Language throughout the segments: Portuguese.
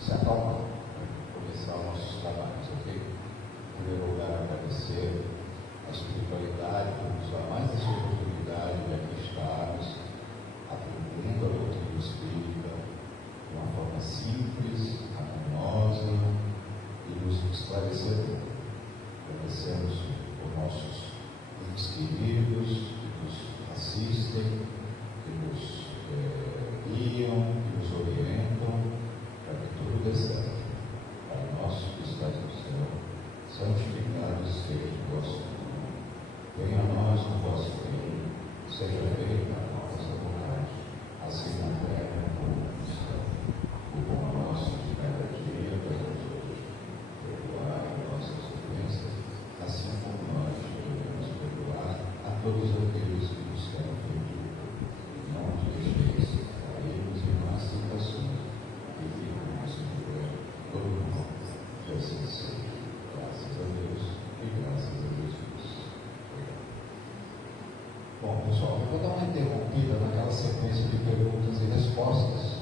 se acalmar, começar os nossos trabalhos, ok? Em primeiro lugar, agradecer a espiritualidade por nos dar mais essa oportunidade de aqui estarmos aprendendo a doutrina espírita de uma forma simples, harmoniosa e nos esclarecedora. Agradecemos os nossos entes queridos que nos assistem, que nos guiam, que nos orientam, para que tudo dê certo. Pai nosso que estás no céu, santificado seja o vosso nome. Venha a nós o vosso reino, seja feita a vossa vontade, assim na terra como no céu. O pão nosso de cada dia, perdoai-nos hoje, perdoai nossas ofensas, assim como nós devemos perdoar a todos aqueles que nos têm ofendido. Não nos deixeis cairmos em más tentações, e livrai-nos de todo mal. Que assim seja. Graças a Deus e graças a Jesus. Bom, pessoal, eu vou dar uma interrompida naquela sequência de perguntas e respostas.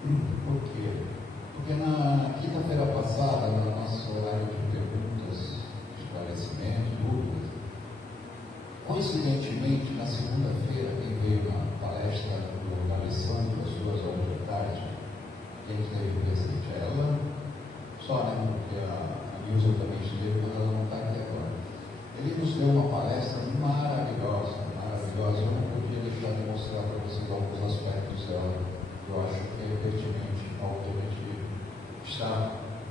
Por quê? Porque na quinta-feira passada, no nosso horário de perguntas, esclarecimentos, dúvidas, coincidentemente, na segunda-feira, quem veio na palestra do Alessandro, às 2h da tarde, quem esteve presente? Ela, só, né? Porque a Nilza também esteve, mas ela não está aqui agora. Ele nos deu uma palestra maravilhosa, maravilhosa. Eu não podia deixar de mostrar para vocês alguns aspectos dela. Eu acho que é pertinente ao que a gente está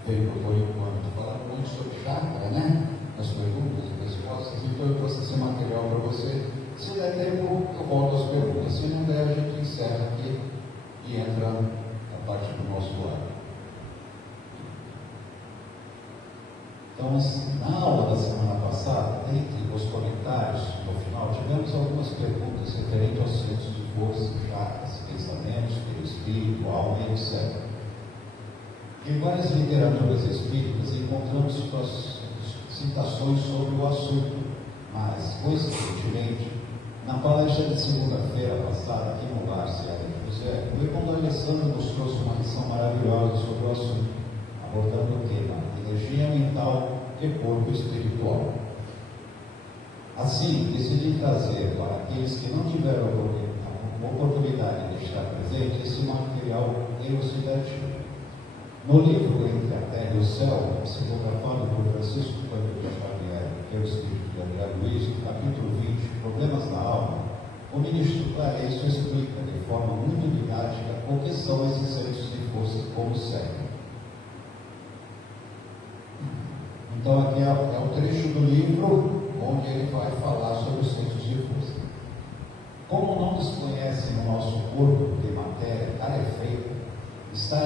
vendo por enquanto. Falando muito sobre chakra, né? Nas perguntas e respostas. Então eu trouxe esse material para você. Se der tempo, eu volto às perguntas. Se não der, a gente encerra aqui e entra a parte do nosso lado. Então, na aula da semana passada, entre os comentários, no final, tivemos algumas perguntas referentes aos centros de força, chakras, pensamentos, espírito, alma, etc. Em várias literaturas espíritas encontramos citações sobre o assunto, mas, coincidentemente, na palestra de segunda-feira passada, aqui no Lar Seara de José, o irmão Alessandro nos trouxe uma lição maravilhosa sobre o assunto, abordando o tema energia mental e corpo espiritual. Assim, decidi trazer para aqueles que não tiveram a oportunidade de estar presente esse material elucidativo. No livro Entre a Terra e o Céu, psicografado por Francisco Cândido Xavier, pelo Espírito de André Luiz, no capítulo 20, Problemas da Alma, o ministro Clarencio explica de forma muito didática o que são esses centros de força como segue. Então aqui é o trecho do livro onde ele vai falar sobre os centros de força. Como não desconhecem o nosso corpo de matéria rarefeita, está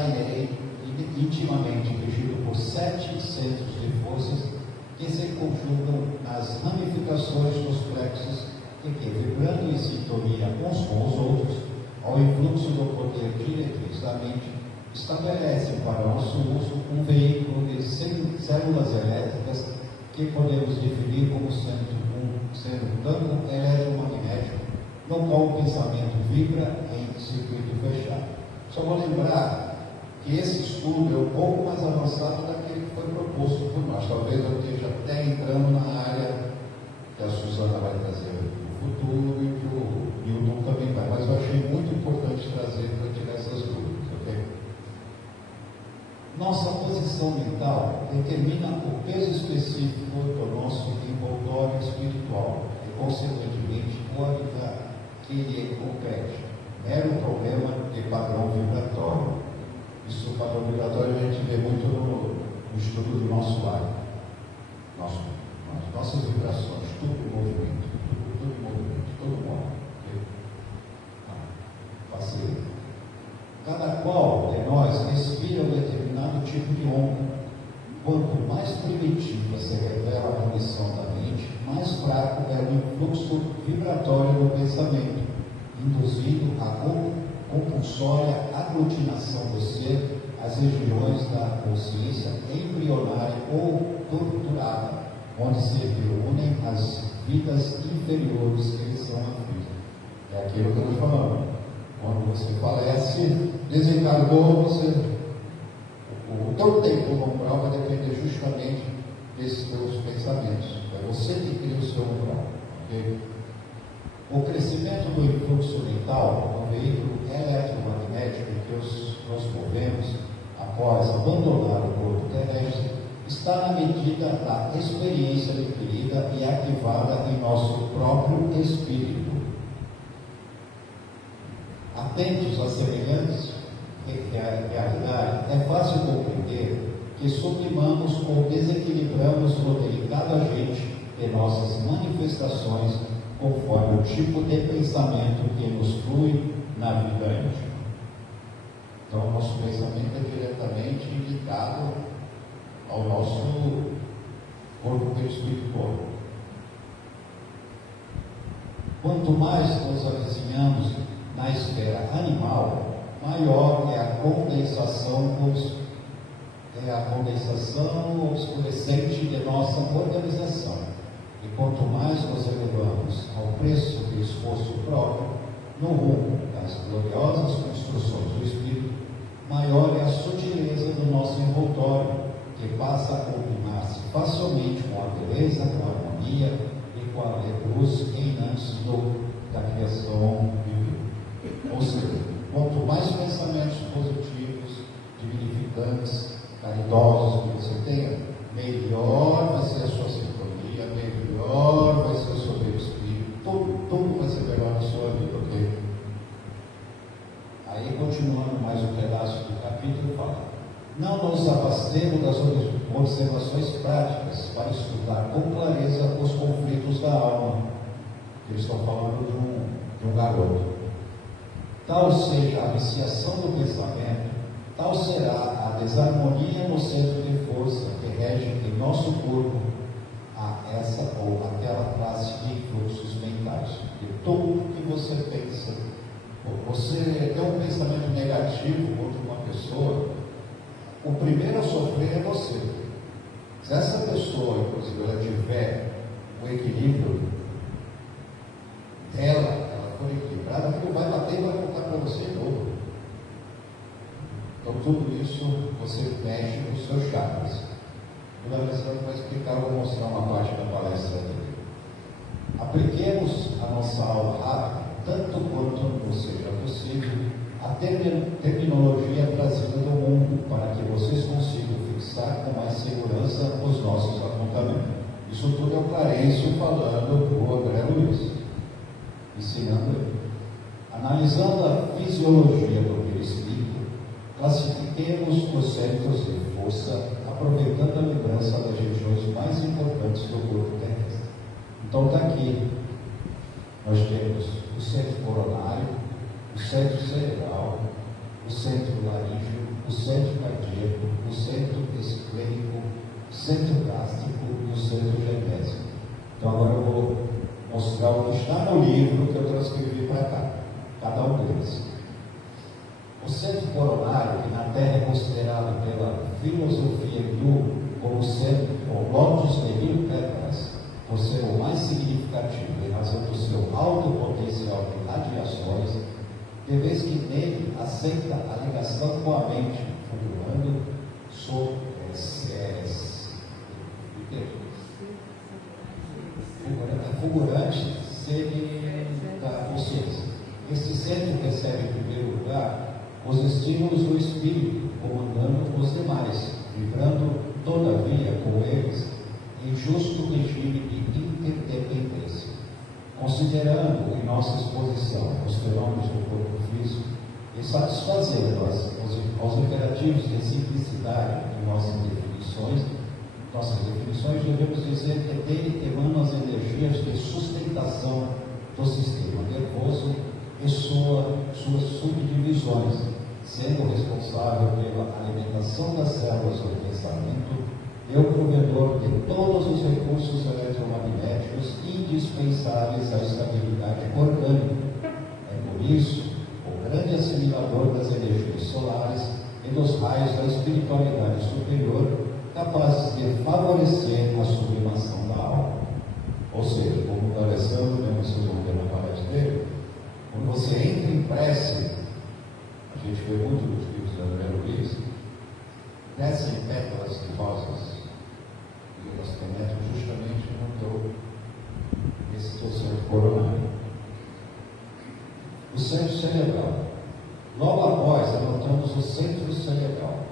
intimamente regido por 7 centros de forças que se conjugam nas ramificações dos plexos e que, vibrando em sintonia uns com os outros, ao influxo do poder diretriz da mente, estabelecem para nosso uso um veículo de células elétricas que podemos definir como sendo um campo eletromagnético no qual o pensamento vibra em circuito fechado. Só vou lembrar que esse estudo é um pouco mais avançado daquele que foi proposto por nós. Talvez eu esteja até entrando na área que a Suzana vai trazer no futuro e que o Newton também vai, mas eu achei muito importante trazer para tirar essas dúvidas, ok? Nossa posição mental determina o peso específico do nosso envoltório espiritual e, consequentemente, o habitat que lhe compete, mero problema de padrão vibratório. Isso, o padrão vibratório, a gente vê muito no estudo do nosso lar. Nossas vibrações, tudo em movimento, tudo móvel. Facilita. Cada qual de nós respira um determinado tipo de onda. Quanto mais primitiva se revela a condição da mente, mais fraco é o influxo vibratório do pensamento, induzindo a compulsória aglutinação do ser às regiões da consciência embrionária ou torturada, onde se reúnem as vidas inferiores que lhe são aflitas. É aquilo que eu estou falando. Quando você falece, desencargou, você O teu tempo umbral vai depender justamente desses teus pensamentos. É você que cria o seu umbral. Okay? O crescimento do influxo mental é um veículo eletromagnético em que nos movemos após abandonar o corpo terrestre, está na medida da experiência adquirida e ativada em nosso próprio espírito. Atentos a semelhantes realidade, é fácil compreender que sublimamos ou desequilibramos o delicado agente de nossas manifestações conforme o tipo de pensamento que nos flui na vida íntima. Então, o nosso pensamento é diretamente ligado ao nosso corpo espiritual. Quanto mais nos avizinhamos na esfera animal, maior é a condensação obscurecente de nossa organização. E quanto mais nos elevamos ao preço de esforço próprio, no rumo das gloriosas construções do Espírito, maior é a sutileza do nosso envoltório, que passa a combinar-se facilmente com a beleza, com a harmonia e com a luz reinante da criação divina. Ou seja, quanto mais pensamentos positivos, dignificantes, caridosos que você tenha, melhor vai ser a sua sintonia, melhor vai ser o seu espírito, tudo vai ser melhor na sua vida, ok? Aí, continuando mais um pedaço do capítulo, fala: não nos afastemos das observações práticas para estudar com clareza os conflitos da alma. Eles estão falando de um garoto. Tal seja a viciação do pensamento, tal será a desarmonia no centro de força que rege em nosso corpo a essa ou aquela classe de fluxos mentais. De tudo que você pensa, você tem um pensamento negativo contra uma pessoa, o primeiro a sofrer é você. Se essa pessoa, inclusive, ela tiver o equilíbrio dela, ela for equilibrada, aquilo vai bater e vai voltar para você de novo. Então, tudo isso você mexe nos seus chakras. O Alessandro vai explicar, eu vou mostrar uma parte da palestra dele. Apliquemos a nossa aula rápida, tanto quanto nos seja possível, a terminologia trazida do mundo, para que vocês consigam fixar com mais segurança os nossos apontamentos. Isso tudo é o Clarencio falando para o André Luiz, ensinando ele. Analisando a fisiologia do perispírito, classifiquemos os centros de força, aproveitando a lembrança das regiões mais importantes do corpo terrestre. Então está aqui, nós temos o centro coronário, o centro cerebral, o centro laríngeo, o centro cardíaco, o centro esclênico, o centro gástrico e o centro genésico. Então agora eu vou mostrar o que está no livro que eu transcrevi para cá, cada um deles. O centro coronário, que na Terra é considerado pela filosofia hindu como o centro, o lotus de mil tepras, por ser o mais significativo em razão do seu alto potencial de radiações, de vez que nele aceita a ligação com a mente, fulgurante ser da consciência. Esse centro recebe em primeiro lugar os estímulos do espírito, comandando os demais, vibrando todavia com eles em justo regime de interdependência. Considerando em nossa exposição os fenômenos do corpo físico e satisfazendo aos imperativos de simplicidade em nossas definições, devemos dizer que dele emanam as energias de sustentação do sistema nervoso e suas subdivisões, sendo responsável pela alimentação das células do pensamento e o provedor de todos os recursos eletromagnéticos indispensáveis à estabilidade orgânica. É por isso o grande assimilador das energias solares e dos raios da espiritualidade superior, capazes de favorecer a sublimação da alma. Ou seja, como o Alessandro, vocês vão ver na palestra dele, quando você entra em prece, a gente vê muito nos livros de André Luiz, crescem pétalas de rosas e elas penetram justamente no nesse teu centro coronário. O centro cerebral. Logo após, anotamos o centro cerebral,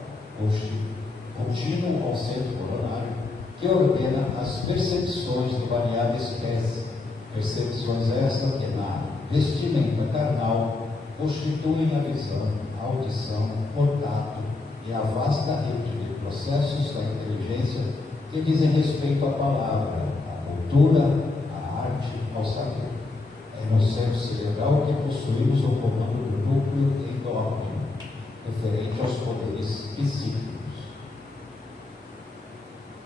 contínuo ao centro coronário, que ordena as percepções de variáveis espécies. Percepções essas que na vestimenta carnal constituem a visão, a audição, o contato e a vasta rede de processos da inteligência que dizem respeito à palavra, à cultura, à arte, ao saber. É no centro cerebral que possuímos o comando do núcleo endócrino, referente aos poderes psíquicos.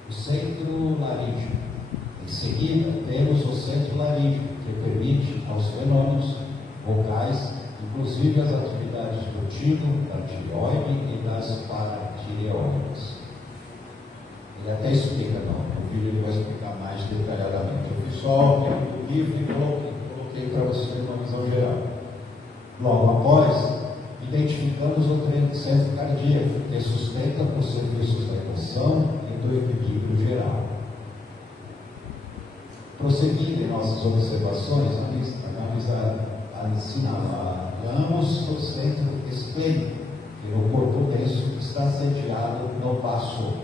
O centro laríngeo. Em seguida, temos o centro laríngeo, que permite aos fenômenos vocais, inclusive as atividades do timo, da tireoide e das paratireoides. Ele até explica, no vídeo ele vai explicar mais detalhadamente. Eu fiz só o livro e coloquei para vocês uma visão geral. Logo após, identificamos o centro cardíaco, que sustenta os serviços da emoção e do equilíbrio geral. Prosseguindo em nossas observações, assinalamos o centro esplênico, que no corpo denso está sediado no vaso,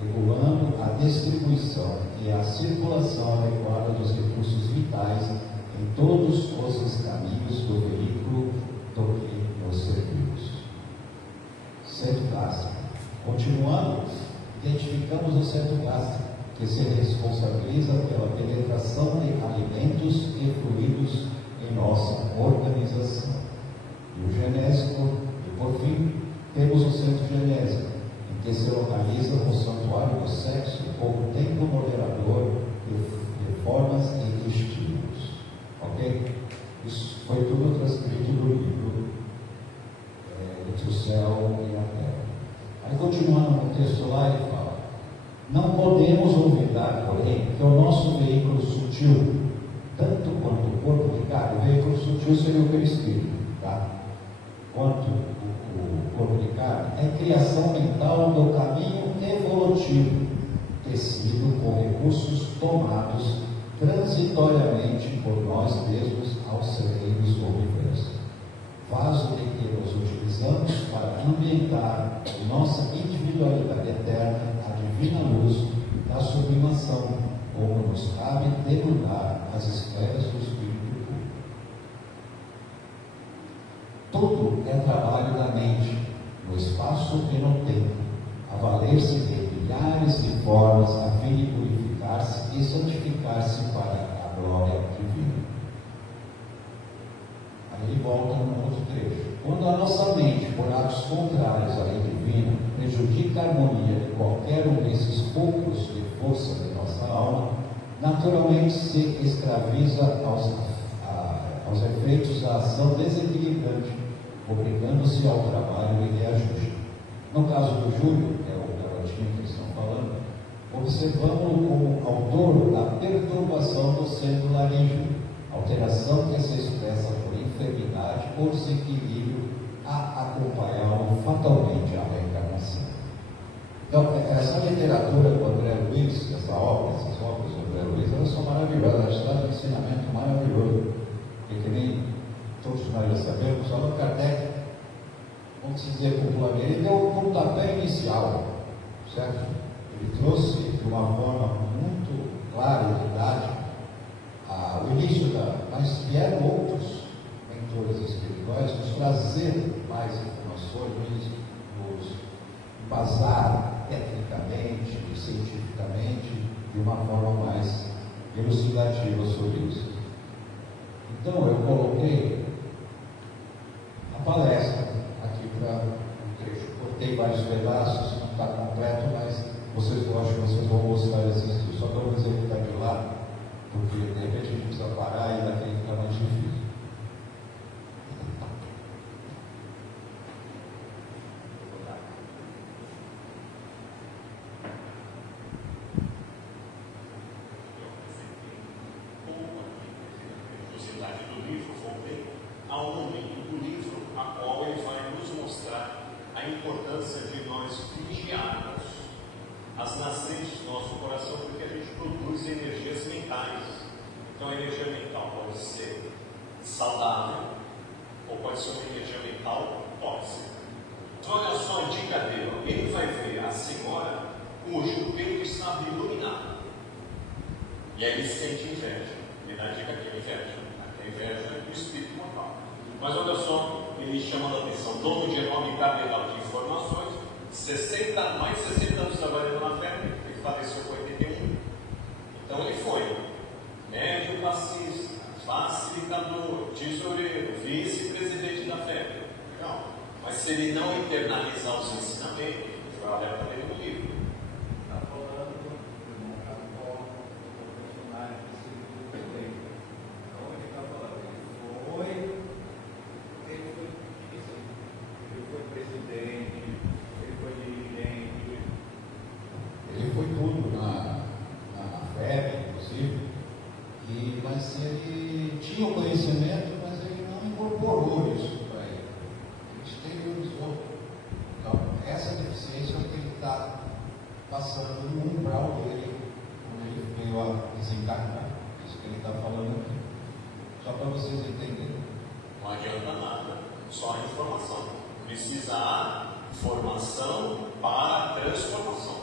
regulando a distribuição e a circulação adequada dos recursos vitais em todos os caminhos do veículo do que nos servimos. Centro gástrico. Continuando, identificamos o centro gástrico, que se responsabiliza pela penetração de alimentos e fluidos em nossa organização. E o genésico, e por fim, temos o centro genésico, em que se localiza o santuário do sexo como tempo moderador de formas e estímulos. Ok? Isso foi tudo transcrito no livro Entre o Céu e a Terra. Aí, continuando no texto lá, ele fala: não podemos olvidar, porém, que o nosso veículo sutil, tanto quanto o corpo de carne, o veículo sutil seria o perispírito, tá? Quanto o corpo de carne, é criação mental do caminho evolutivo, tecido com recursos tomados transitoriamente por nós mesmos aos sereiros do universo. Vaso de que nos utilizamos para ambientar nossa individualidade eterna, a divina luz da sublimação, como nos cabe denunciar as esferas do Espírito puro. Tudo é trabalho da mente, no espaço e no tempo, a valer-se de milhares de formas a fim de purificar-se e santificar-se para a glória divina. Aí ele volta num outro trecho. Quando a nossa mente, por atos contrários à lei divina, prejudica a harmonia de qualquer um desses poucos de força de nossa alma, naturalmente se escraviza aos efeitos da ação desequilibrante, obrigando-se ao trabalho e reajuste. No caso do Júlio, que é o garotinho que eles estão falando, observamos-lo como autor da perturbação do centro laríngeo, alteração que se expressa por enfermidade ou desequilíbrio a acompanhá-lo fatalmente à reencarnação. Então, essa literatura do André Luiz, essas obras do André Luiz, elas são maravilhosas, elas trazem um ensinamento maravilhoso, porque que nem todos nós já sabemos, Allan Kardec, vamos dizer popularmente, ele deu um pontapé inicial, certo? Ele trouxe de uma forma muito clara e didática o início mas vieram outros mentores espirituais nos trazer mais informações, nos embasar tecnicamente e cientificamente de uma forma mais elucidativa sobre isso. Então eu coloquei a palestra aqui para um trecho, cortei vários pedaços, não está completo, mas eu acho que vocês vão gostar de assistir, só para vocês que está de lado, porque de repente a gente precisa parar e daqui fica mais difícil. Do livro, voltei ao momento do livro, a qual ele vai nos mostrar a importância de nós vigiarmos as nascentes do nosso coração, porque a gente produz energias mentais. Então a energia mental pode ser saudável ou pode ser uma energia mental tóxica. Então olha só a dica dele. Ele vai ver a senhora cujo peito estava iluminado. E aí ele sente inveja. Ele dá a dica que é inveja. A inveja é do espírito mortal. Mas olha só, ele chama a atenção. Dono de enorme cabedal de informações, mais de 60 anos trabalhando na fé, ele faleceu com 81. Então ele foi médium passista, facilitador, tesoureiro, vice-presidente da fé. Legal. Mas se ele não internalizar os ensinamentos, vai olhar para ele no livro. Está falando do irmão Capó, do funcionário que se presidente. Então ele está falando, ele foi presidente, ele foi dirigente. Ele foi tudo na FEB, inclusive, mas ele tinha o conhecimento, mas ele não incorporou isso para ele. Ele exteriorizou. Então, essa deficiência é o que ele está passando no umbral dele, quando ele veio a desencarnar. Isso que ele está falando aqui. Só para vocês entenderem. Não adianta nada, só a informação. Precisa formação para transformação.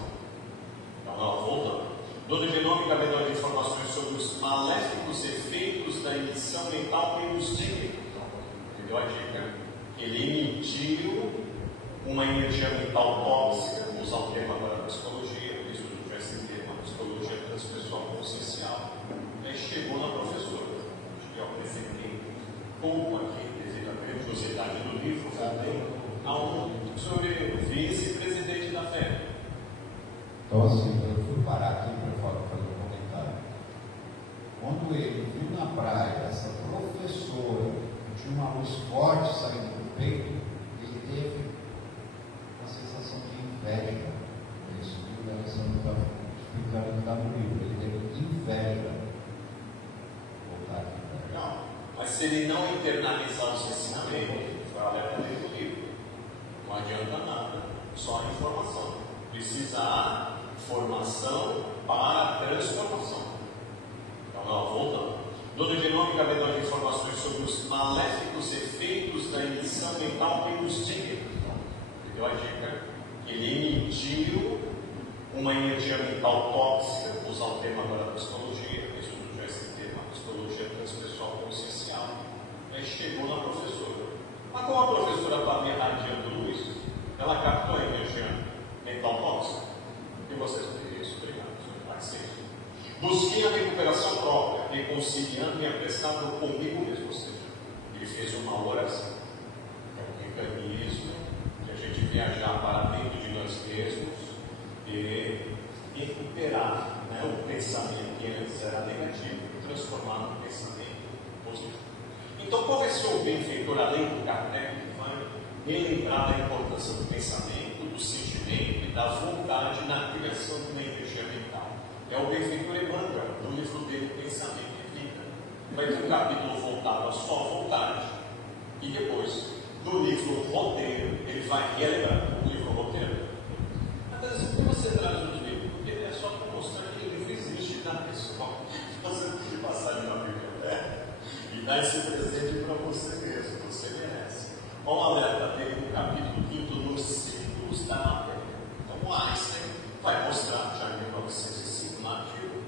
Então, voltando. Dono de enorme cabedal de informações sobre os maléficos efeitos da emissão mental pelos dígitos. Entendeu a dica? Ele emitiu uma energia mental tóxica, vou usar o termo agora da psicologia, isso não vai ser termo, a psicologia transpessoal consciencial. Aí chegou na professora, acho que eu apresentei pouco aqui, devido à grandiosidade do livro, falei sobre o vice-presidente da fé. Então, assim, eu fui parar aqui para fazer um comentário. Quando ele viu na praia essa professora que tinha uma luz forte saindo do peito, ele teve uma sensação de inveja. Isso que o Alessandro está explicando que está no livro. Ele teve inveja. Voltar aqui para cá. Não, mas se ele não internalizar os ensinamentos, vai olhar para dentro do livro. Não adianta nada, só a informação. Precisa formação para transformação. Então, voltando. Dono de enorme cabedal de informações sobre os maléficos efeitos da emissão mental pelos dígitos. Entendeu a dica? Ele emitiu uma energia mental tóxica, vou usar o termo agora da psicologia, estudo já esse termo, a psicologia transpessoal consciencial. Aí chegou na professora. Mas como a professora estava irradiando luz, ela captou a energia mental tóxica. E vocês têm isso, obrigado, senhor. Busquei a recuperação própria, reconciliando e apressado comigo mesmo. Ou seja, ele fez uma oração. É um mecanismo de a gente viajar para dentro de nós mesmos e recuperar, né, o pensamento que antes era negativo e transformar num pensamento positivo. Então, qual vai ser o benfeitor, além do Kardec, que vai relembrar a importância do pensamento, do sentimento e da vontade na criação de uma energia mental? É o benfeitor Emmanuel, no livro dele, Pensamento e Vida. Vai ter um capítulo voltado à sua vontade. E depois, no livro Roteiro, ele vai relembrar o livro Roteiro. Mas por que você traz o livro? Porque é só para mostrar que o livro existe na pessoa. Você tem que passar de uma biblioteca e dar esse presente para você mesmo, você merece. Olha o alerta dele no capítulo 5, nos círculos da matéria. Então, Einstein vai mostrar, já em 1905, no artigo,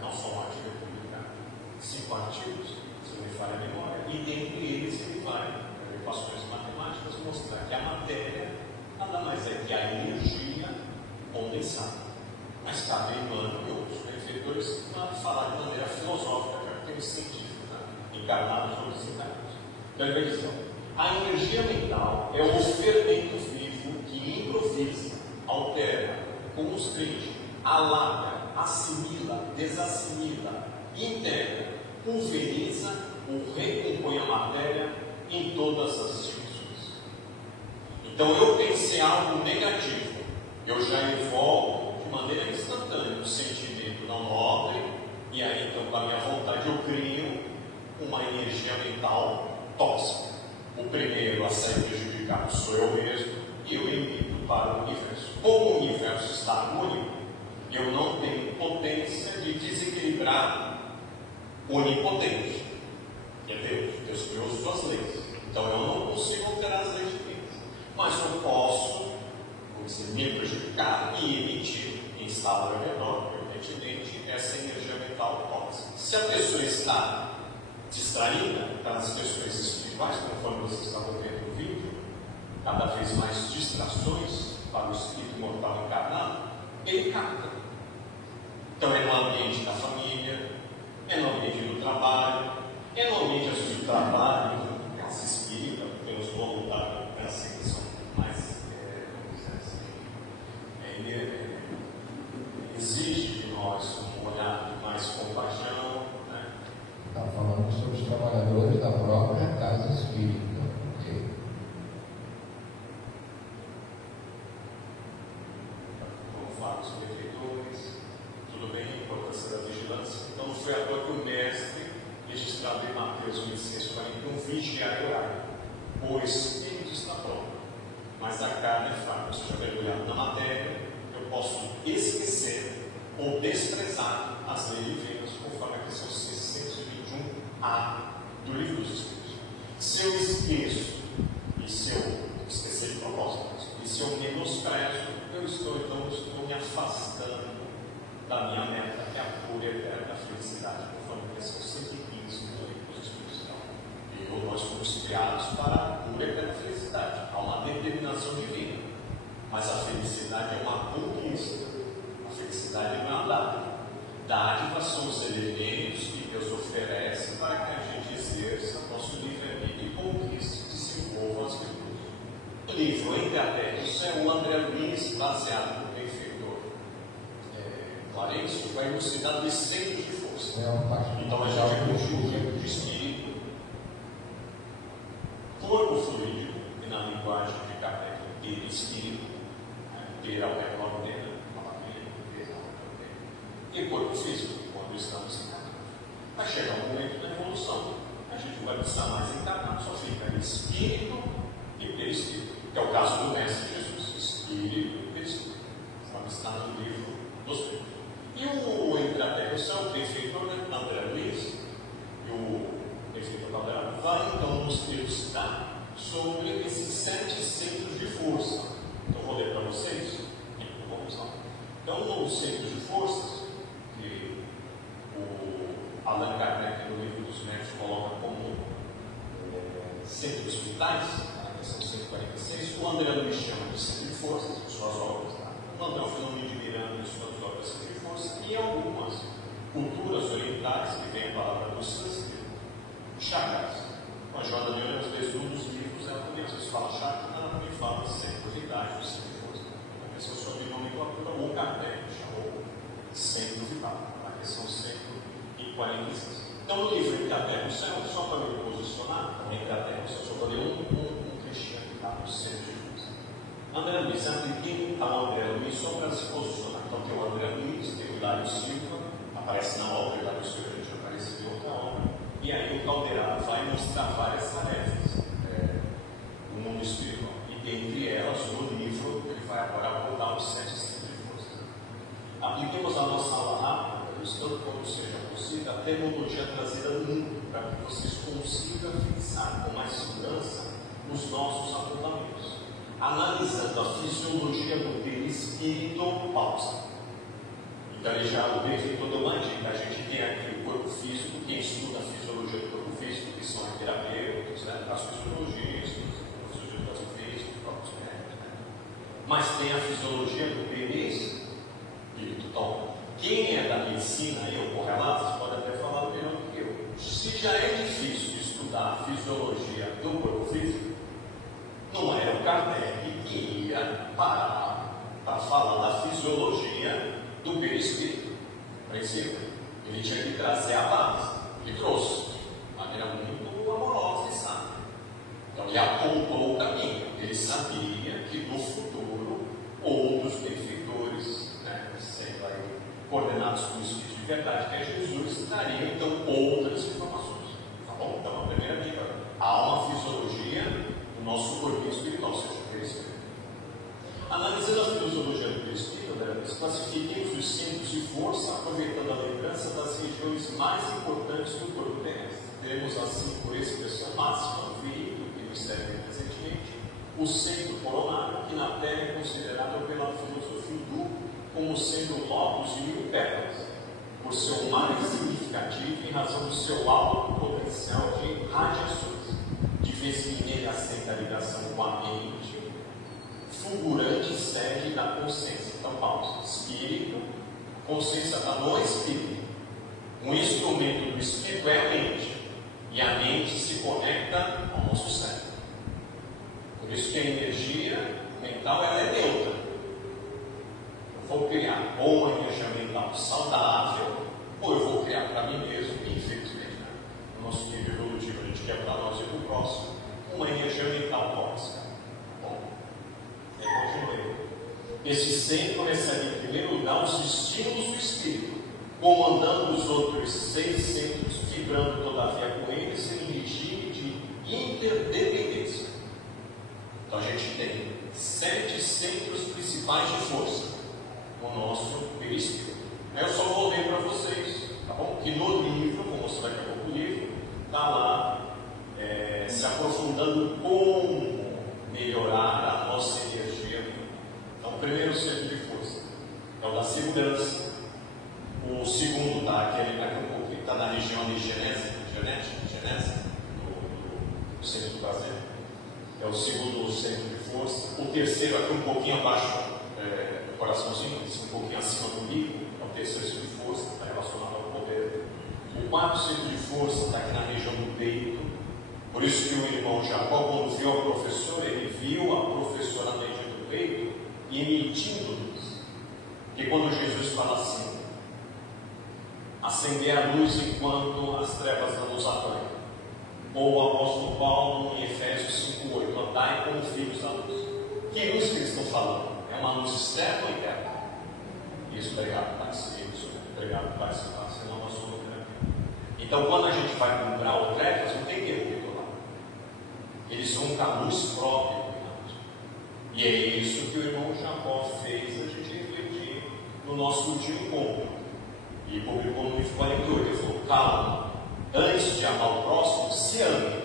não só um artigo publicado, 5 artigos, se não me falha a memória, e dentre eles ele vai, por equações matemáticas, mostrar que a matéria nada mais é que a energia condensada. Mas cabe a Emmanuel e outros benfeitores falar de maneira filosófica, já que tem científica, encarnados ou desencarnados. Então, ele vai dizer: a energia mental é o fermento vivo que improvisa, altera, constringe, alarga, assimila, desassimila, integra, pulveriza ou recompõe a matéria em todas as dimensões. Então, eu pensei algo negativo, eu já evolvo de maneira instantânea o sentimento não nobre, e aí, então, com a minha vontade, eu crio uma energia mental tóxica. O primeiro a sair prejudicado sou eu mesmo, e eu emito para o universo. como o universo está harmônico, eu não tenho potência de desequilibrar o onipotente, que é Deus. Deus criou suas leis. Então eu não consigo alterar as leis divinas. Mas eu posso, vamos dizer, me prejudicar e emitir, instalar ao redor, evidentemente, essa energia mental tóxica. Se a pessoa está distraída pelas questões espirituais, conforme vocês estavam vendo no vídeo, cada vez mais distrações para o espírito mortal encarnado, ele capta. Então é no ambiente da família, é no ambiente do trabalho, é no ambiente do trabalho, casa espírita, tem os voluntários assim, que são mais, vamos dizer assim, exige de nós um olhar de mais compaixão. Está falando sobre os trabalhadores da própria casa espírita. Como falam os benfeitores, tudo bem, a importância da vigilância. Então não foi à toa que o mestre, registrado em Mateus 26:41, vigiai e orai. O espírito está pronto, mas a carne é fraca. Ou seja, mergulhado na matéria, eu posso esquecer ou desprezar as leis divinas, conforme a questão 621A do Livro dos Espíritos. Se eu esqueço, e se eu esquecer de propósito, e se eu menosprezo, eu estou me afastando da minha meta, que é a pura e eterna felicidade, conforme a questão 115 do Livro dos Espíritos. E nós fomos criados para a pura e eterna felicidade. Há uma determinação divina, mas a felicidade é uma conquista. A felicidade não é uma dádiva. Dádivas são os elementos que Deus oferece para que a gente exerça nosso livre-arbítrio e conquiste, desenvolva as virtudes. O livro Entre a Terra e o Céu, o André Luiz, baseado no benfeitor Clarencio, vai elucidar os centros de força. Então a gente conjunto de espírito, corpo fluídico, e na linguagem de Kardec, perispírito, ter ao redor dele, e corpo físico, quando estamos encarnados. Vai chegar um momento da evolução, a gente vai precisar mais encarnar, só fica espírito e perispírito, que é o caso do Mestre Jesus, espírito e perispírito. Está no livro dos Espíritos. E o Entre a Terra e o Céu, o benfeitor André Luiz, e o benfeitor Caldeirão, vai então nos elucidar sobre esses 7 centros de força. Então vou ler para vocês. Vamos lá. Então, nos centros de forças, que o Allan Kardec no Livro dos Médios coloca como centros vitais, na questão 146, o André Luiz chama de centro de forças, em suas obras, o Antônio Filomeno de Miranda, em suas obras centro de força, e algumas culturas orientais que vem a palavra do sânscrito, chakras. A Joana de Olho, às vezes, num dos livros, ela também, às vezes, fala chakra, ela também fala de centro vitais, de centro de força. A questão sobre nomenclatura, o Kardec chamou centro vital, a questão 146. Então, no livro Entre a Terra e o Céu, só para me posicionar, Entre a Terra e o Céu, só para ler um trechinho aqui, tá? No centro de força. André Luiz, apliquem ao André Luiz só para se posicionar. Então, tem o André Luiz, tem o Hilário Silva, aparece na obra, o Hilário Silva a gente aparece em outra obra. E aí o Caldeirão vai mostrar várias tarefas do mundo espiritual. E dentre elas, no livro, ele vai agora abordar os 7 centros de força. Apliquemos a nossa aula rápida, tanto quanto seja possível, a terminologia trazida no mundo, para que vocês consigam fixar com mais segurança os nossos apontamentos. Analisando a fisiologia do perispírito, pausa. Então, ele já o benfeitor deu uma dica. A gente tem aqui o corpo físico, quem estuda a fisiologia do corpo físico, que são os terapeutas, as fisiologistas, a fisiologia do corpo físico, os próprios médicos. Mas tem a fisiologia do perispírito. Então, quem é da medicina, eu correlato, vocês podem até falar melhor do que eu. Se já é difícil estudar a fisiologia do corpo físico, não era o Kardec que ia parar para falar da fisiologia do perispírito. Ele tinha que trazer a base. Ele trouxe de maneira muito amorosa e sábia. Então ele apontou o caminho. Ele sabia que no futuro outros benfeitores, sendo aí coordenados por Espírito de verdade, que é Jesus, trariam então outras informações. Tá bom? Então a primeira dica: há uma fisiologia do nosso corpo espiritual, seja o perispírito. Analisando a fisiologia de força, aproveitando a lembrança das regiões mais importantes do corpo terrestre. Temos assim, por expressão máxima, o veículo que nos serve presentemente, o centro coronário, que na Terra é considerado pela filosofia hindu como sendo o locus de 1000 pétalas, por ser o mais significativo em razão do seu alto potencial de radiações, de vez que nele assenta a ligação com a mente, fulgurante sede da consciência. Então, pausa. Espírito, consciência está no espírito. Um instrumento do espírito é a mente, e a mente se conecta ao nosso cérebro. Por isso que a energia mental ela é neutra. Eu vou criar ou uma energia mental saudável, ou eu vou criar para mim mesmo, e infelizmente, no nosso nível evolutivo, a gente quer para nós e para o próximo, uma energia mental tóxica. Bom, continuei. Esse centro recebe em primeiro lugar os estímulos do espírito, comandando os outros 6 centros, vibrando todavia com eles em regime de interdependência. Então a gente tem 7 centros principais de força no nosso perispírito. Eu só vou ler para vocês, tá bom? Que no livro, vou mostrar daqui a pouco o livro, está lá se aprofundando como melhorar a nossa energia. Então, o primeiro centro de força é o da segurança. O segundo está na região de genética, do centro do prazer. É o segundo centro de força. O terceiro, aqui um pouquinho abaixo do coraçãozinho, um pouquinho acima do umbigo, é o terceiro centro de força, está relacionado ao poder. O quarto centro de força está aqui na região do peito. Por isso que o irmão Jacó, quando viu a professora, ele viu a professora na região do peito e emitindo luz. E quando Jesus fala assim, acender a luz enquanto as trevas não nos apanham. Ou o apóstolo Paulo em Efésios 5,8, andai como filhos da luz. Que luz que eles estão falando? É uma luz externa ou interna? Isso, obrigado, Pai. Isso, obrigado, Pai. Senão nós somos internos. Então, quando a gente vai comprar o trevas, não tem tempo de lá. Eles vão com a luz própria. E é isso que o irmão Jacó fez a gente refletir no nosso último encontro. E publicou no livro 48. Ele falou: calma, antes de amar o próximo, se ame.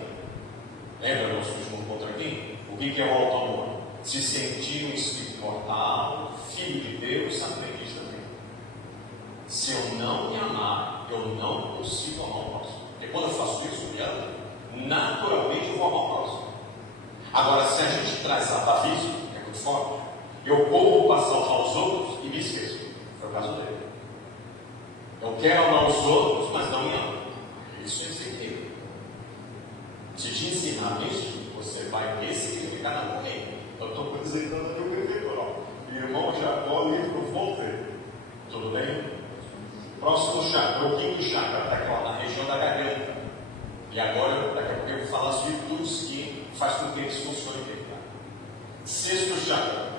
Lembra do nosso último encontro aqui? O que é o alto amor? Se sentir um espírito mortal, filho de Deus, aprendiz da vida. Se eu não me amar, eu não consigo amar o próximo. Porque quando eu faço isso, eu me amo, naturalmente eu vou amar o próximo. Agora, se a gente traz atavismo, que é muito forte, eu corro para salvar os outros e me esqueço. Foi o caso dele. Eu quero amar os outros, mas não me amo. Isso é segredo. Se te ensinar isso, você vai ressignificar na corrente. Eu estou apresentando aqui o prefeitor. Irmão Jacó, livro Voltaire. Tudo bem? Próximo chakra, o quinto chakra, está aqui ó, na região da garganta. E agora, daqui a pouco eu vou falar as virtudes que faz com que eles funcionem bem. Tá? Sexto chakra,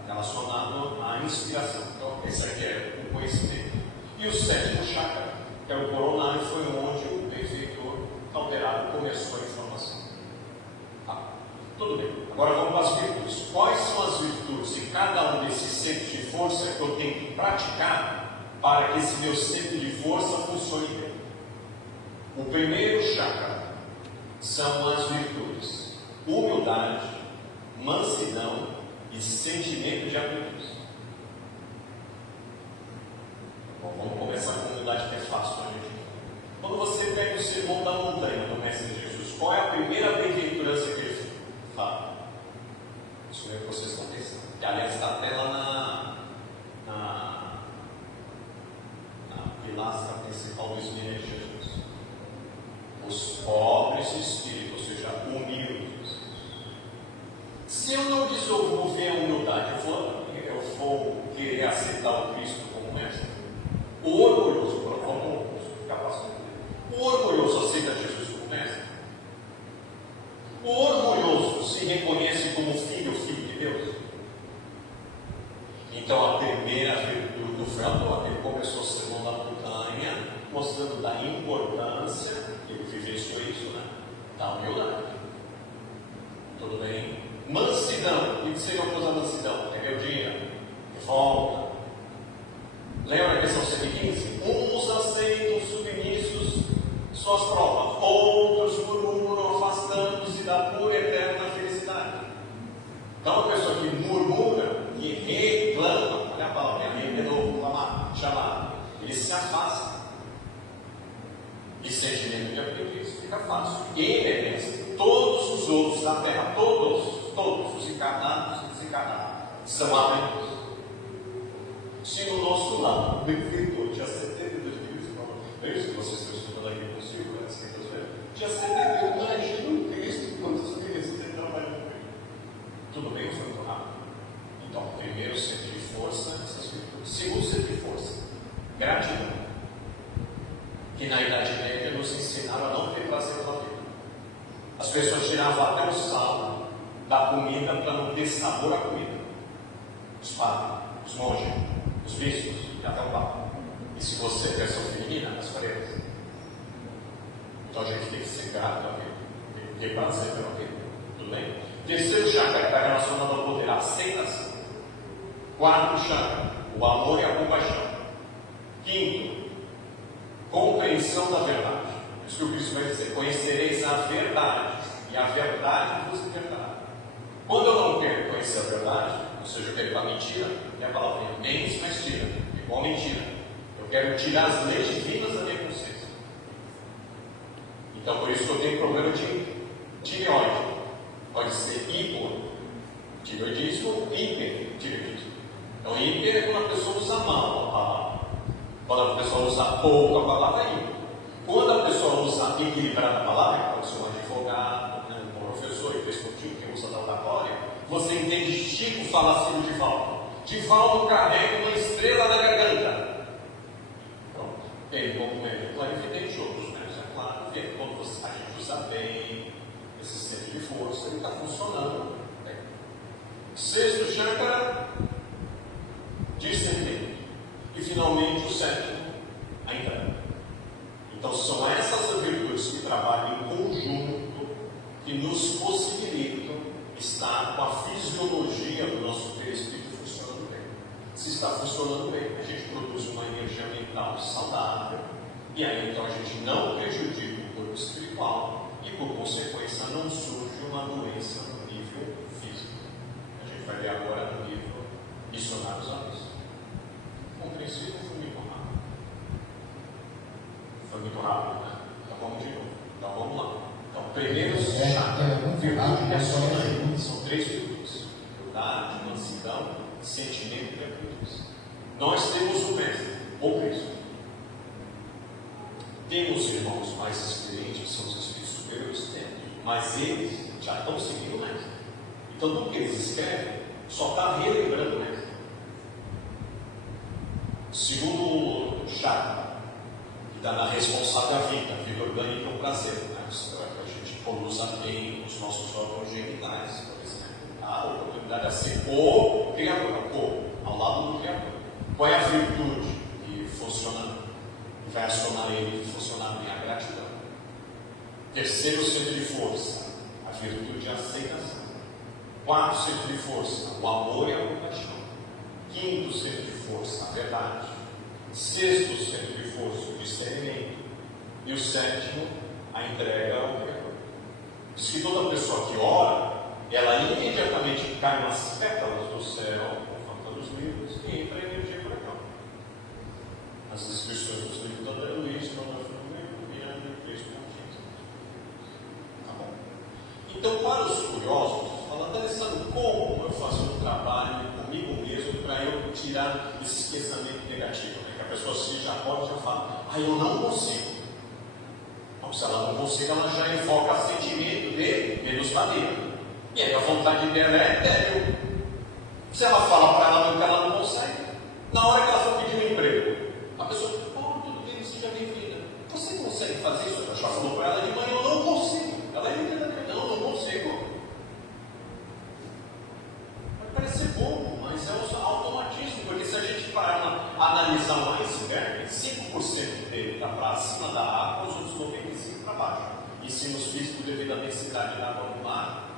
está relacionado à inspiração. Então, esse aqui é o conhecimento. E o sétimo chakra, que é o coronário, foi onde o benfeitor alterado começou a informação. Tá? Tudo bem. Agora vamos para as virtudes. Quais são as virtudes em cada um desses centros de força que eu tenho que praticar para que esse meu centro de força funcione bem? O primeiro chakra são as virtudes: humildade, mansidão e sentimento de aptitude. Bom, vamos começar com humildade, que é fácil para a gente. Quando você pega o sermão da montanha do Mestre Jesus, qual é a primeira bem-aventurança que ele fala? Isso é o que vocês estão pensando. Que aliás está até lá na pilastra principal do Espírito de Jesus. Os pobres de espírito, ou seja, humildes. Se eu não desenvolver a humildade, eu vou querer aceitar o Cristo como mestre. O orgulhoso, vamos ficar passando. O orgulhoso aceita Jesus como mestre. O orgulhoso se reconhece como filho de Deus. Então a primeira virtude do Felton, ele começou a sermão da montanha, mostrando da importância, ele vivenciou isso, né? Da humildade. Tudo bem? Mansidão. O que seria uma coisa mansidão? Rebeldia, revolta. Lembra a questão 115? Uns aceitam submissos suas provas, outros murmuram, afastando-se da pura e eterna felicidade. Então, a pessoa que murmura e reclama, olha a palavra, reclamar, chamar, ele se afasta. E sentimento de aprendiz fica fácil. Ele é mestre. Todos os outros da terra, todos os encarnados e desencarnados, são apenas. Se no nosso lado, benfeitor, dia 72 de Cristo, é isso que vocês estão estudando aqui consigo, dia 71, imagina Cristo, quantos meses ele trabalha com ele. Tudo bem ou foi muito rápido? Então, primeiro, centro de força, essas virtudes. Segundo, centro de força, gratidão. Que na Idade Média nos ensinaram a não ter prazer pela vida. As pessoas tiravam até o sal da comida para não ter sabor à comida. Os padres, os monges, os bispos e até o papa. E se você é pessoa feminina, as freiras. Então a gente tem que ser grato à vida, tem que ter prazer pela vida. Tudo bem? Terceiro chakra está relacionado ao poder, a aceitação. Quarto chakra, o amor e a compaixão. Quinto, compreensão da verdade. Isso que o Cristo vai dizer: conhecereis a verdade, e a verdade vos libertará. Quando eu não quero conhecer a verdade, ou seja, eu quero ir para a mentira, é a palavra menos mais tira, igual mentira. Eu quero tirar as leis divinas da minha consciência. Então, por isso que eu tenho problema de tireoide. Pode ser hipotireoidismo, hipertireoidismo. Então, hiper é quando a pessoa usa mal a palavra. Quando a pessoa usa pouco a palavra, é hiper. Quando a pessoa usa equilibrada a palavra, pode ser um advogado, um professor, e fez contigo, que usa da oratória, você entende Chico falar assim de Divaldo. Divaldo carrega uma estrela na garganta. Pronto. Ele, como médico clarividente, outros médicos, é claro, vê quando a gente usa bem esse centro de força, ele está funcionando bem. Sexto chakra, discernimento. E finalmente o sétimo, a entrega. Então são essas virtudes que trabalham em conjunto que nos possibilitam estar com a fisiologia do nosso perispírito funcionando bem. Se está funcionando bem, a gente produz uma energia mental saudável, e aí então a gente não prejudica o corpo espiritual e por consequência não surge uma doença no nível físico. A gente vai ver agora no nível missionários a isso. Compreensível foi muito rápido. Foi muito rápido, né? Então vamos de novo. Então vamos lá. Então, primeiro são três virtudes: humildade, mansidão, sentimento e virtudes. Nós temos o mestre, o Cristo. Temos irmãos mais experientes, que são os espíritos superiores, mas eles já estão seguindo o mestre. Então, tudo que eles escrevem só está relembrando o mestre. Segundo chakra, que está na responsável da vida orgânica é um prazer, né? A gente usa bem os nossos órgãos genitais, por exemplo. A oportunidade é ser o Criador, ao lado do Criador. Qual é a virtude que funciona, que vai acionar ele, que funcionar bem? A gratidão. Terceiro centro de força, a virtude de aceitação. Quarto centro de força, o amor e a compaixão. Quinto centro de força, a verdade. Sexto centro de força, o discernimento. E o sétimo, a entrega ao Criador. Diz que toda pessoa que ora, ela imediatamente cai nas pétalas do céu, conforme os livros, e entra a energia por aqui. As descrições dos livros da André Luiz, Dona Miranda e 3 pontinhos. Tá bom? Então, para os curiosos, falando, Alessandro, como eu faço um trabalho comigo mesmo para eu tirar esse pensamento negativo? Né? Que a pessoa já pode já falar, eu não consigo. Então, se ela não consegue, ela já invoca sentimento de menosvalia. E aí a vontade dela é etéreo. Se ela fala para ela que ela não consegue, na hora que ela for pedir um emprego, a pessoa diz, tudo bem, seja bem-vinda. Você consegue fazer isso? Eu já falou para ela de manhã, eu não consigo. Ela é verdadeira, não consigo. Pode parecer bobo, mas é o automatismo, porque se a gente parar para analisar um iceberg, 5% dele está para cima da água, os outros 95% para baixo. Ensinos físicos devido à densidade da água no mar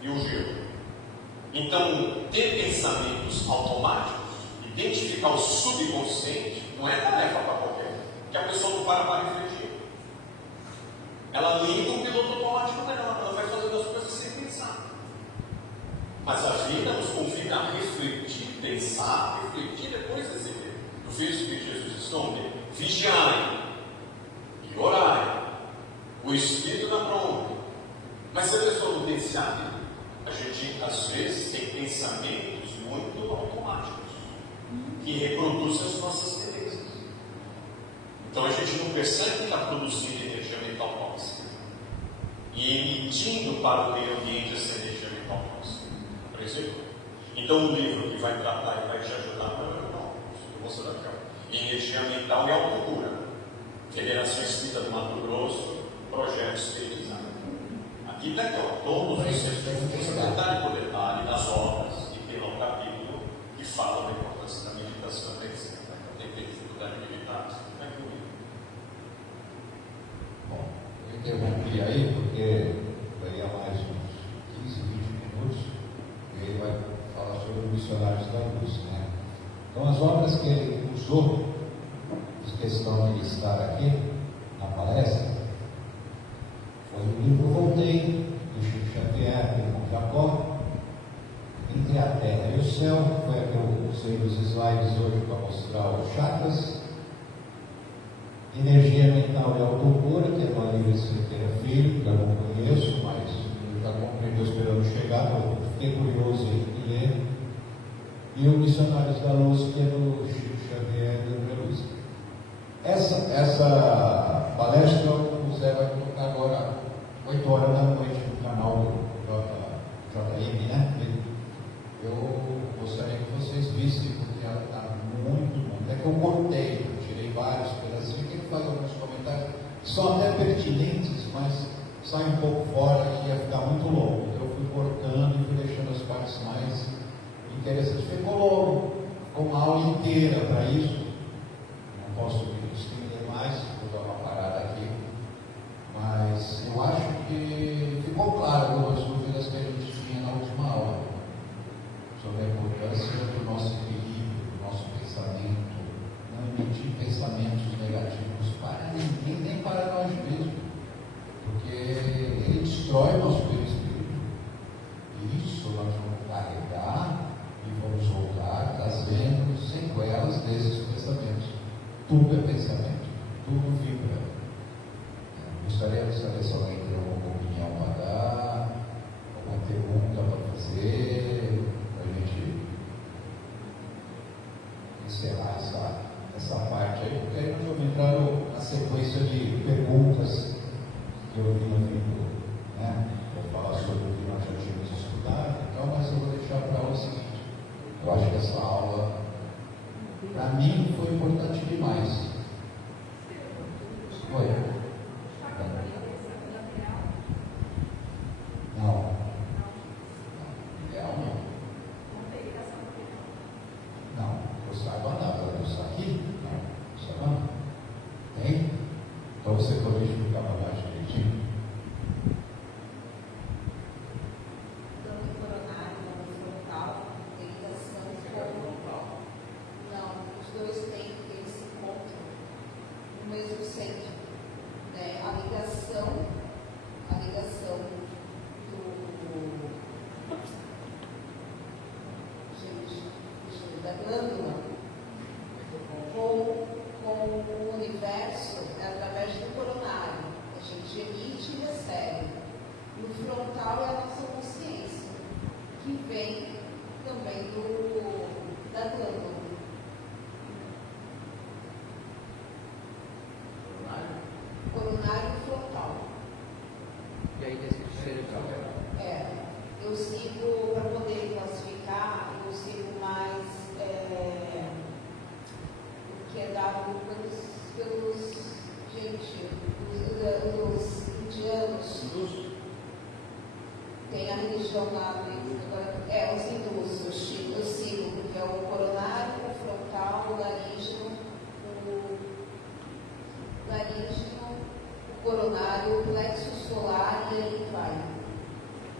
e o gelo. Então, ter pensamentos automáticos e Identificar o subconsciente não é tarefa para qualquer um, porque a pessoa não para refletir. Ela liga o piloto automático dela, ela vai fazendo as coisas sem pensar. Mas a vida nos convida a refletir, pensar, refletir depois decidir. No Filho que Jesus esconde, vigiai e orai. O Espírito dá pronto. Mas se a pessoa não tem esse hábito, a gente às vezes tem pensamentos muito automáticos que reproduzem as nossas tendências. Então a gente não percebe que está produzindo energia mental tóxica e emitindo para o meio ambiente essa energia mental tóxica. Por exemplo, então um livro que vai tratar e vai te ajudar não, eu vou mostrar aqui, ó. Energia mental e autocura. Federação Espírita do Mato Grosso, projeto espiritizado. Aqui está aqui, ó, todos os serviços, detalhe por detalhe, das obras, e tem lá um capítulo que fala da importância da meditação da medicina. Tem que ter dificuldade de meditar, está aqui o livro. Bom, eu interrompi aí porque daí há mais uns 15, 20 minutos e ele vai falar sobre os missionários da luz, né? Então as obras que ele usou, de questão de listar aqui na palestra, foi o livro Voltei, do Chico Xavier, do Jacó, Entre a Terra e o Céu, que foi a que eu usei nos slides hoje para mostrar os chakras. Energia Mental e Autocura, que é do Alívio Cerqueira Filho, que eu não conheço, mas eu já comprei, estou esperando chegar, então fiquei curioso em ler. E o Missionários da Luz, que é do Chico Xavier e do André Luiz. Essa palestra o Zé vai colocar agora 8 horas da noite no canal do JM, né? Eu gostaria que vocês vissem, porque ela está muito. É que eu cortei, eu tirei vários pedacinhos, tem que fazer alguns comentários que são até pertinentes, mas sai um pouco fora e ia ficar muito longo. Então eu fui cortando e fui deixando as partes mais interessantes. Ficou longo, ficou uma aula inteira para isso. Não posso me estender mais, vou dar uma parada aqui. Mas eu acho que ficou claro algumas dúvidas que a gente tinha na última aula sobre a importância do nosso equilíbrio, do nosso pensamento, não emitir pensamentos negativos para ninguém, nem para nós mesmos, porque ele destrói o nosso perispírito. E isso nós vamos carregar e vamos voltar trazendo sequelas desses pensamentos. Tudo é pensamento, tudo vibra. Gostaria de saber se alguém tem alguma opinião para dar, alguma pergunta para fazer, para a gente encerrar essa parte aí, porque aí nós vamos entrar na sequência de perguntas que eu vinha vindo, né? Vou falar sobre o que nós já tínhamos estudado e tal, mas eu vou deixar para a aula seguinte. Eu acho que essa aula, para mim, foi importante demais. Oi? Não. Ideal não. Não, eu saiba nada. Eu estou aqui? Não, saiba não. Tem? Então você pode explicar para mais direitinho? Tanto coronário como frontal, ligação frontal. Não, os dois têm que eles se encontram no mesmo centro. Né? A ligação da glândula com o universo é através do coronário. A gente emite e recebe. No frontal é a nossa consciência, que vem também da glândula. Coronário e frontal. E aí desse cerebral? Eu sigo, para poder classificar, eu sigo mais o que é dado pelos os indianos. Tem a religião lá, os hindus, eu sigo, porque é o coronário, o frontal, o laríngeo, coronário, o plexo solar e aí vai.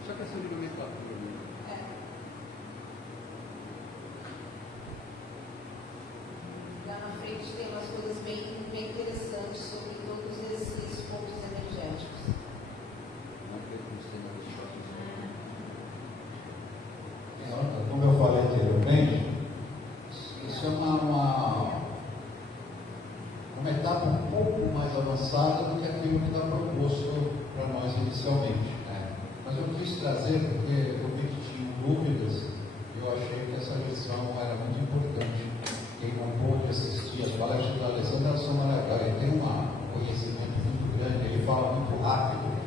Só questão de nomenclatura. bem interessante sobre todos esses pontos energéticos. Como eu falei anteriormente, isso é uma etapa um pouco mais avançada do que aquilo que está proposto para nós inicialmente, né? Mas eu quis trazer porque eu vi que tinham dúvidas e eu achei que essa lição era muito importante. Quem não pôde assistir as palestras da Alessandra são maravilhosas. Ele tem um conhecimento muito grande, ele fala muito rápido.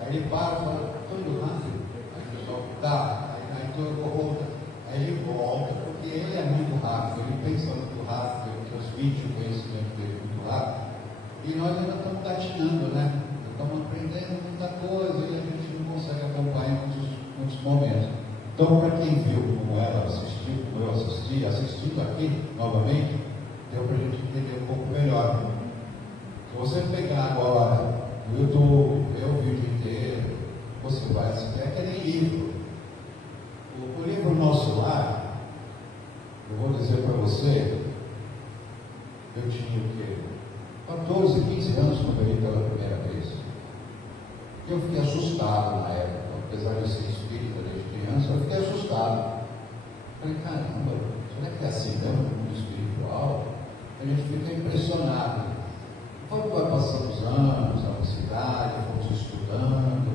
Aí ele para e fala, tudo rápido. Aí o pessoal, tá, aí ele volta, porque ele é muito rápido, ele pensa muito rápido, ele transmite o conhecimento dele muito rápido. E nós ainda estamos tateando, né? Estamos aprendendo muita coisa e a gente não consegue acompanhar em muitos momentos. Então, para quem viu como ela assistiu, como eu assisti, assistindo aqui novamente, deu para a gente entender um pouco melhor. Se você pegar agora no YouTube, ver o vídeo inteiro, você vai assistir aquele livro. O livro Nosso Lar, eu vou dizer para você, eu tinha o quê? 14, 15 anos quando eu li pela primeira vez. Eu fiquei assustado na época, apesar de ser espírita desde criança, eu fiquei assustado. Falei, caramba, será que é assim mesmo no mundo espiritual? A gente fica impressionado. Quando vai passando os anos, a cidade, vamos estudando,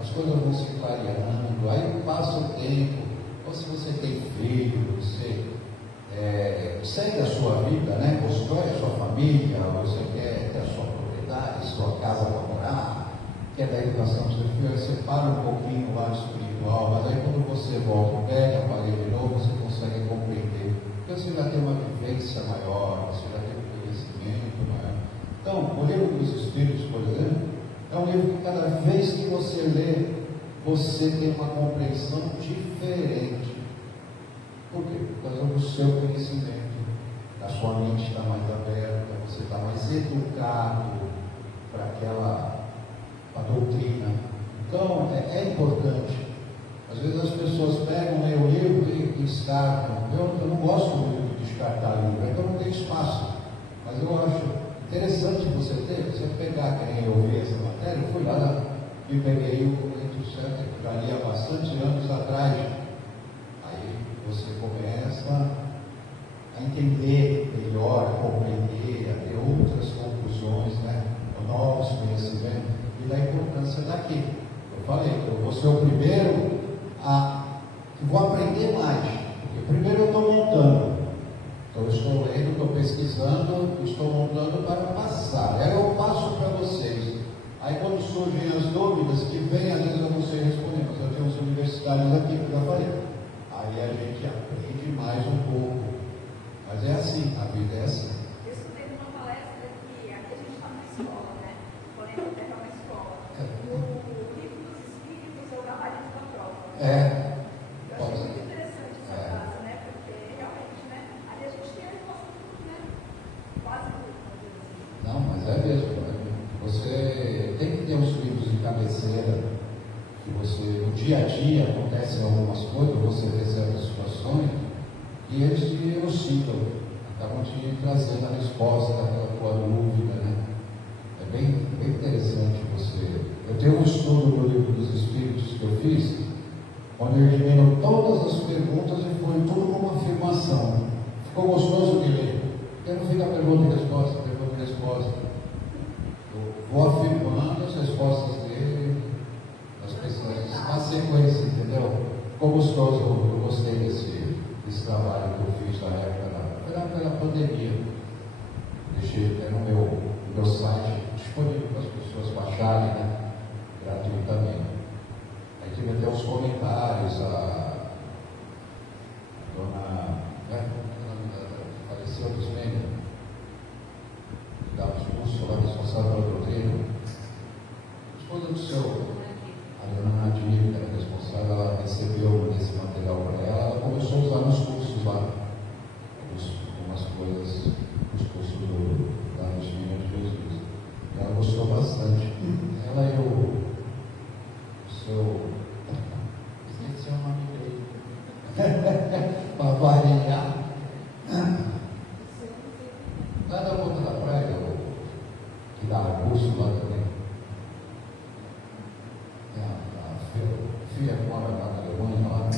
as coisas vão se clareando, aí passa o tempo, ou se você tem filho, você segue a sua vida, né? Constrói a sua família, você quer ter a sua propriedade, sua casa para morar, quer dar educação para o seu filho, aí você para um pouquinho lá no espiritual, mas aí quando você volta, pega, apaga de novo, você consegue compreender, porque você já tem uma vivência maior, você já tem um conhecimento maior. Então, o livro dos Espíritos, por exemplo, é um livro que cada vez que você lê, você tem uma compreensão diferente. Por quê? Por causa do seu conhecimento, a sua mente está mais aberta, você está mais educado para a doutrina. Então, é importante. Às vezes as pessoas pegam, leem o livro e descartam. Eu não gosto muito de descartar livro, é que eu não tenho espaço. Mas eu acho interessante você pegar, quem eu vi essa matéria, eu fui lá e peguei o Colete Certo, que já li há bastante anos atrás. Aí você começa a entender melhor, a compreender, a ter outras conclusões, né? Novos conhecimentos e da importância daqui. Eu falei que eu vou ser o primeiro que vou aprender mais, porque primeiro eu estou montando. Então eu estou lendo, estou pesquisando, estou montando para passar. Aí eu passo para vocês. Aí quando surgem as dúvidas, que vem, às vezes eu não sei responder, mas eu tenho uns universitários aqui que eu já falei. Aí a gente aprende mais um pouco. Mas é assim, a vida é assim. Eu escutei numa palestra que aqui a gente está numa escola, né? Porém, a terra é uma escola. No livro dos Espíritos é o gabarito da prova. Eu achei muito interessante essa frase, né? Porque realmente, né? Ali a gente tem a resposta de tudo, né? Quase tudo, vamos dizer assim. Não, mas é mesmo. Você tem que ter uns livros de cabeceira, que você, no dia a dia, acontecem algumas coisas, você recebe situações, e eles te elucidam, acabam te trazendo a resposta daquela tua dúvida, né? É bem interessante você. Eu tenho um estudo no livro dos Espíritos que eu fiz, onde eu elimino todas as perguntas e foi tudo uma afirmação. Ficou gostoso de ler. Porque não fica pergunta e resposta, pergunta e resposta. Vou afirmando as respostas dele, as questões, na sequência, entendeu? Ficou gostoso, eu gostei desse trabalho que eu fiz na época da pandemia. Deixei até no meu site disponível para as pessoas baixarem, né? Gratuitamente. Aí tive até os comentários, a dona, faleceu dos membros, dava os cursos lá, responsável pela doutrina, esposa do seu, a dona Nadir, que era responsável, ela recebeu esse material para ela começou a usar nos cursos lá, algumas coisas, nos cursos da Regina de Jesus. Ela gostou bastante. Ela e o seu, esqueci o nome dele, para variar, lá da ponta da praia, curso lá também. A filha mora lá na Alemanha, lá.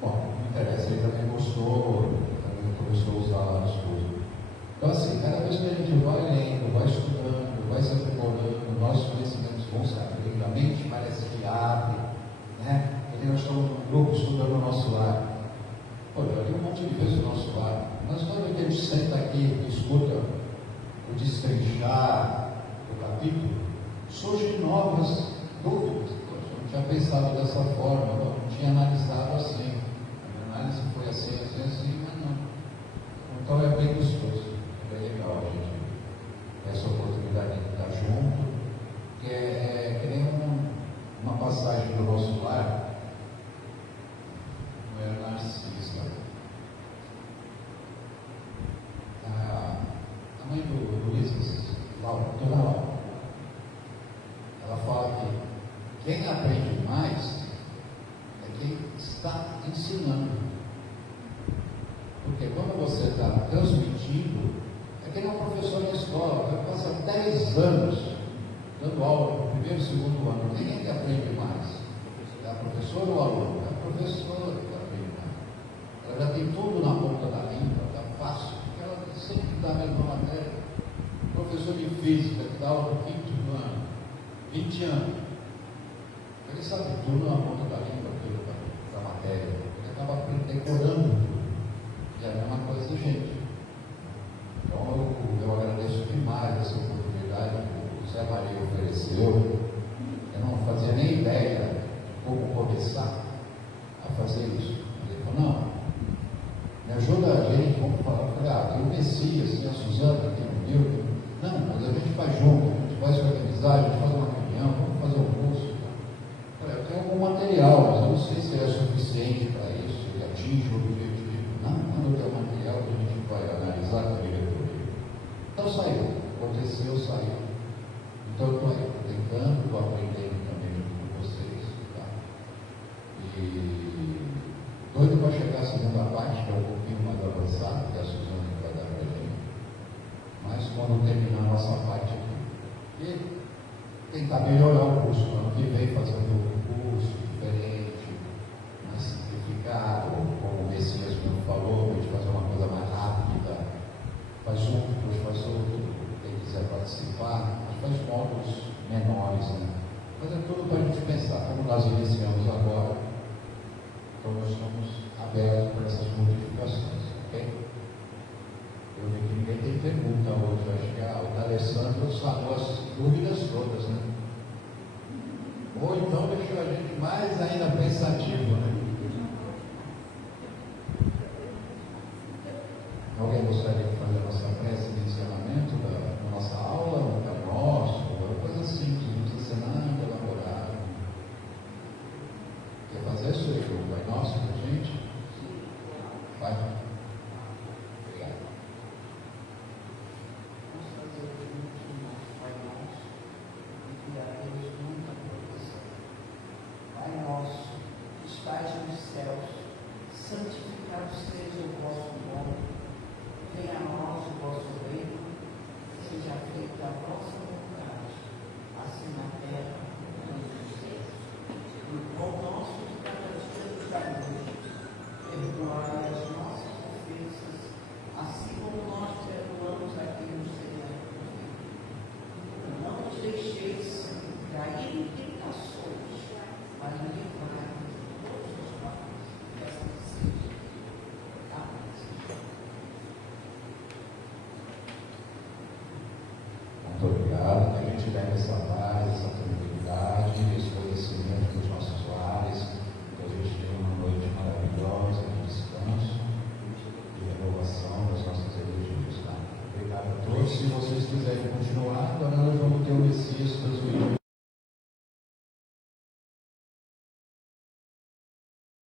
Bom, não interessa, ele também gostou, também começou a usar lá as coisas. Então, assim, cada vez que a gente vai lendo, vai estudando, vai se aprimorando, nossos conhecimentos vão se abrindo, a mente parece que abre, né? E nós estamos num grupo estudando o nosso lar. Pô, já li um monte de vezes o nosso lar. Mas quando a gente senta aqui e escuta o destrinchar do capítulo, surgem novas dúvidas. Poxa, eu não tinha pensado dessa forma, não tinha analisado assim. A minha análise foi assim, mas não. Então é bem gostoso, é bem legal a gente ter essa oportunidade de estar junto, que é que nem uma passagem do nosso lar, não é Narcisa. A mãe do Luiz, Dona Laura, ela fala que quem aprende mais é quem está ensinando. Porque quando você está transmitindo, é que nem um professor na escola, que passa 10 anos dando aula no primeiro e segundo ano. Quem é que aprende mais? É a professora ou o aluno? É a professora que aprende mais. Ela já tem tudo na ponta da língua, está fácil, porque ela sempre dá a mesma matéria. O professor de física que dá aula no quinto ano, 20 anos, ele sabe tudo na ponta da língua, tudo da matéria. Ele acaba decorando tudo. E é a mesma coisa, gente. Então eu agradeço demais essa oportunidade que o Zé Maria ofereceu. Eu não fazia nem ideia de como começar a fazer isso. Ele falou, não, me ajuda a gente, vamos falar. Eu falei, tem o Messias, tem a Suzana, tem o Nilton. Não, mas a gente faz junto, a gente vai se organizar, a gente faz uma reunião, vamos fazer um curso. Eu tenho algum material, mas eu não sei se é suficiente para isso, se atinge o objetivo. Não, quando tem o material que a gente vai analisar com a diretoria. Então saiu, aconteceu, saiu. Então eu estou aí, tentando, estou aprendendo também com vocês. Tá? E doido para chegar à segunda parte, que é um pouquinho mais avançada, que a Suzana vai dar para a gente. Mas quando terminar a nossa parte aqui, e tentar melhorar o curso, ano que vem fazer um curso diferente, mais simplificado, como o Messias mesmo falou, a gente fazer uma coisa mais rápida, faz um, depois faz outro, quem quiser participar, mas faz módulos menores, né? Mas é tudo para a gente pensar, como nós iniciamos agora, então nós estamos abertos para essas modificações, ok? Eu vi que ninguém tem pergunta hoje, acho que o Alessandro falou as dúvidas todas, né? Ou então deixou a gente mais ainda pensativo, né? Alguém gostaria de fazer a nossa prece de encerramento da nossa aula, no Pai Nosso, coisa simples, não precisa ser nada elaborado. Quer fazer isso aí, o Pai Nosso para a gente? Vai. Obrigado. Vamos fazer o nosso Pai Nosso e pedir a Deus muita proteção. Pai Nosso, que estais nos céus, santificado seja o vosso nome. Venha a nós o vosso reino, seja feita a vossa vontade, assim na terra como nos céus. O pão nosso de cada dia nos dá hoje. Perdoai as nossas ofensas, assim como nós perdoamos a quem nos tem ofendido. Não nos deixeis cair em tentações, mas livrai-nos de todos os males. Essa seja. Amém. Muito obrigado. Que a gente leve essa